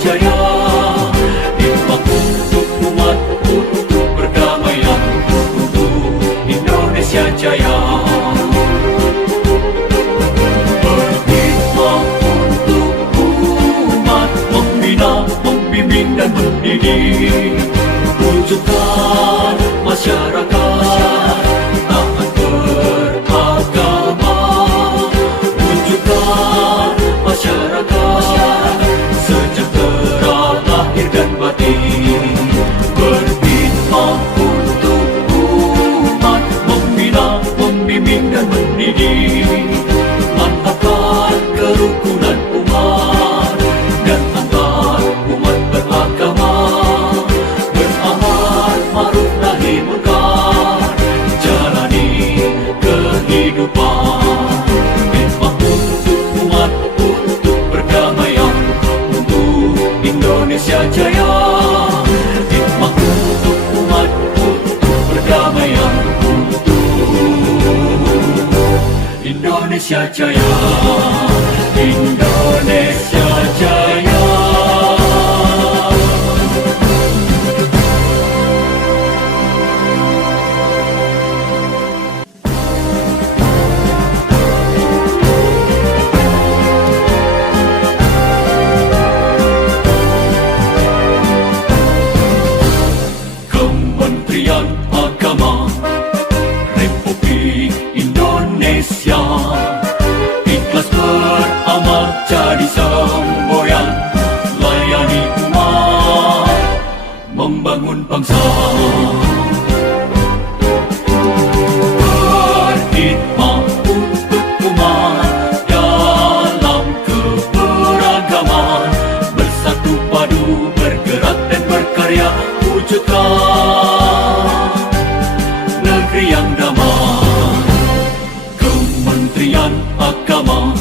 Jaya, hikmat untuk umat, untuk perdamaian, untuk Indonesia Jaya. Berhikmat untuk umat, membina, membimbing dan mendidik, wujudkan masyarakat taat beragama, wujudkan masyarakat sejahtera lahir dan batin. Berkhidmat untuk umat, membina, membimbing dan mendidik, mantapkan kerukunan umat dan antar umat beragama, beramal ma'ruf nahi munkar, jalani kehidupan. Hikmat untuk umat, untuk perdamaian, untuk Indonesia Jaya. Hikmat untuk umat, untuk perdamaian, untuk Indonesia Jaya. Indonesia Jaya. Kementerian Agama Republik Indonesia ikhlas beramal jadi semboyan, layani umat, membangun bangsa. Berkhidmat untuk umat dalam keberagaman, bersatu padu bergerak dan berkarya, wujudkan negeri yang damai. Kementerian Agama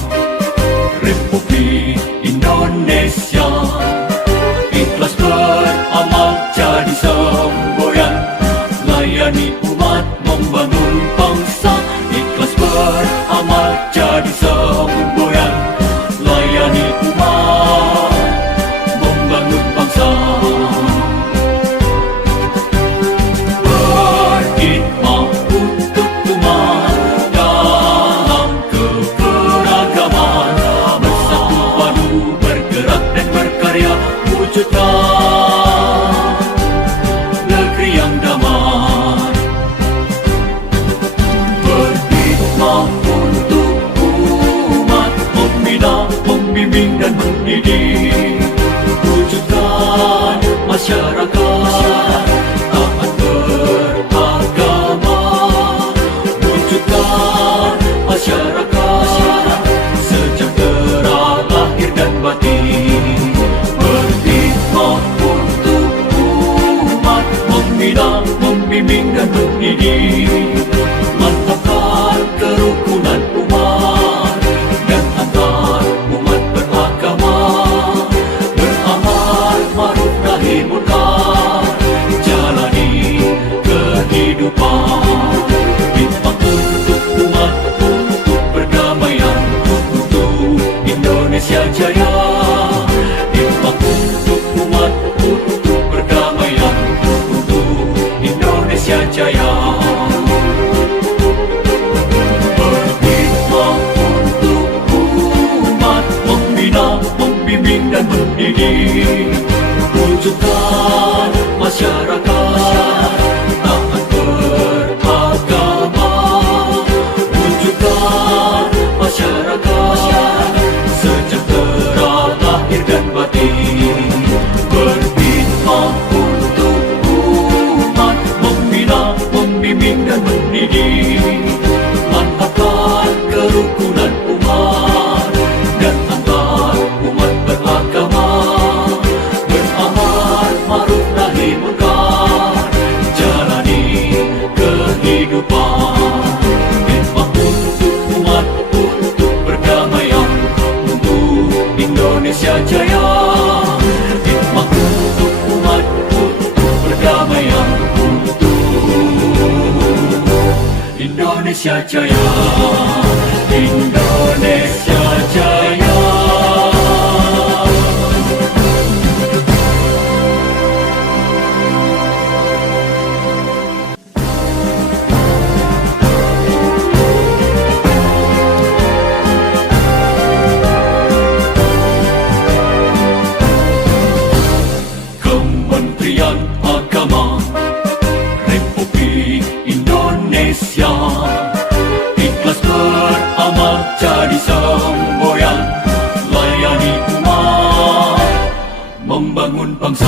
Republik Indonesia ikhlas beramal jadi semboyan, layani umat, membangun bangsa. Ikhlas beramal jadi semboyan, layani umat, membangun bangsa. Berkhidmat untuk umat dalam keberagaman, bersatu padu bergerak dan berkarya, wujudkan negeri yang damai. Berkhidmat untuk umat, membina, membimbing dan mendidik, wujudkan masyarakat taat beragama, wujudkan masyarakat sejahtera lahir dan batin. Berkhidmat untuk umat, membina, membimbing dan mendidik, mantapkan kerukunan umat dan antar umat beragama, beramal ma'ruf nahi munkar, jalani kehidupan. Hikmat untuk umat, untuk perdamaian, untuk Indonesia Jaya. Hikmat untuk umat, untuk perdamaian, untuk Indonesia Jaya. Berkhidmat untuk umat, membina, membimbing dan mendidik, wujudkan masyarakat taat beragama, wujudkan masyarakat sejahtera lahir dan batin. Berkhidmat untuk umat, membina, membimbing dan mendidik, mantapkan kerukunan umat dan antar umat beragama, beramal ma'ruf nahi munkar, jalani kehidupan. Hikmat untuk umat, untuk perdamaian, untuk Indonesia Jaya. Hikmat untuk umat, untuk perdamaian, untuk Indonesia Jaya. Indonesia Jaya. membangun bangsa.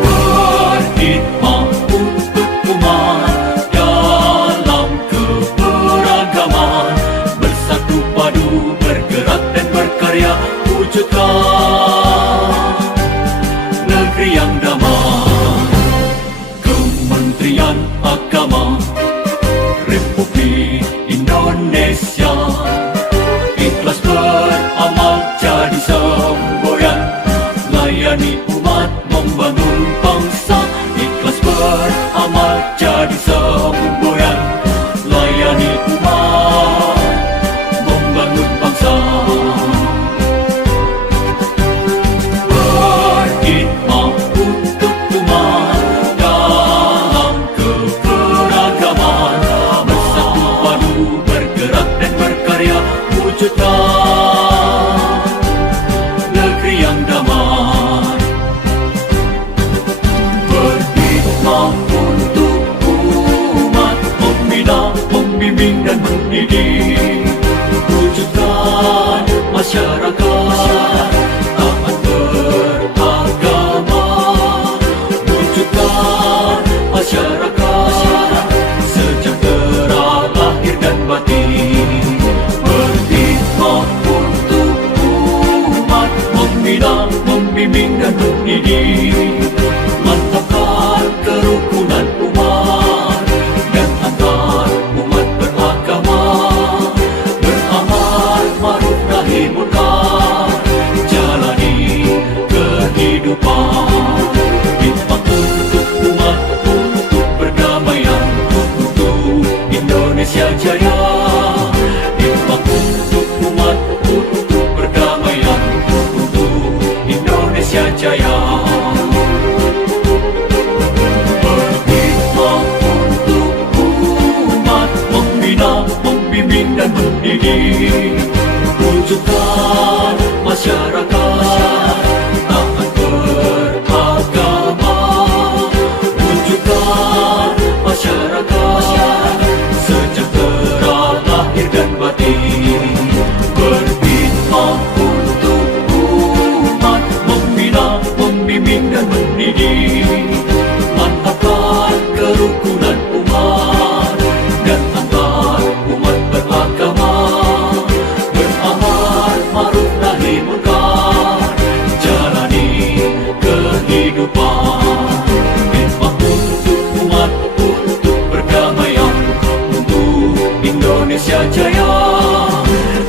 Berkhidmat untuk umat dalam keberagaman, bersatu padu bergerak dan berkarya, wujudkan negeri yang damai. Kementerian Agama Republik Indonesia ikhlas beramal jadi semboyan, layani umat membangun bangsa. Ikhlas beramal jadi semboyan, layani umat membangun bangsa. Berkhidmat untuk umat dalam keberagaman, bersatu padu bergerak dan berkarya, wujudkan negeri yang damai. Berkhidmat untuk umat, membina, membimbing dan mendidik, wujudkan masyarakat taat beragama, wujudkan masyarakat sejahtera lahir dan batin. Berkhidmat untuk umat, membina, membimbing dan mendidik, mantapkan kerukunan umat dan antar umat beragama, beramal ma'ruf nahi munkar, jalani kehidupan. Khidmat untuk umat, untuk perdamaian, untuk Indonesia Jaya. Khidmat untuk umat, untuk perdamaian, untuk Indonesia Jaya. Berkhidmat untuk umat, membina, membimbing dan mendidik, wujudkan masyarakat taat beragama, wujudkan masyarakat sejahtera lahir dan batin. Berkhidmat untuk umat, membina, membimbing dan mendidik, mantapkan kerukunan umat dan antar umat beragama, beramal ma'ruf nahi munkar, jalani kehidupan. Khidmat untuk umat, untuk perdamaian, untuk Indonesia Jaya.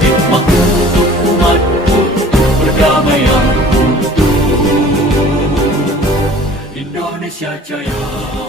Khidmat untuk umat, untuk perdamaian, untuk Indonesia Jaya.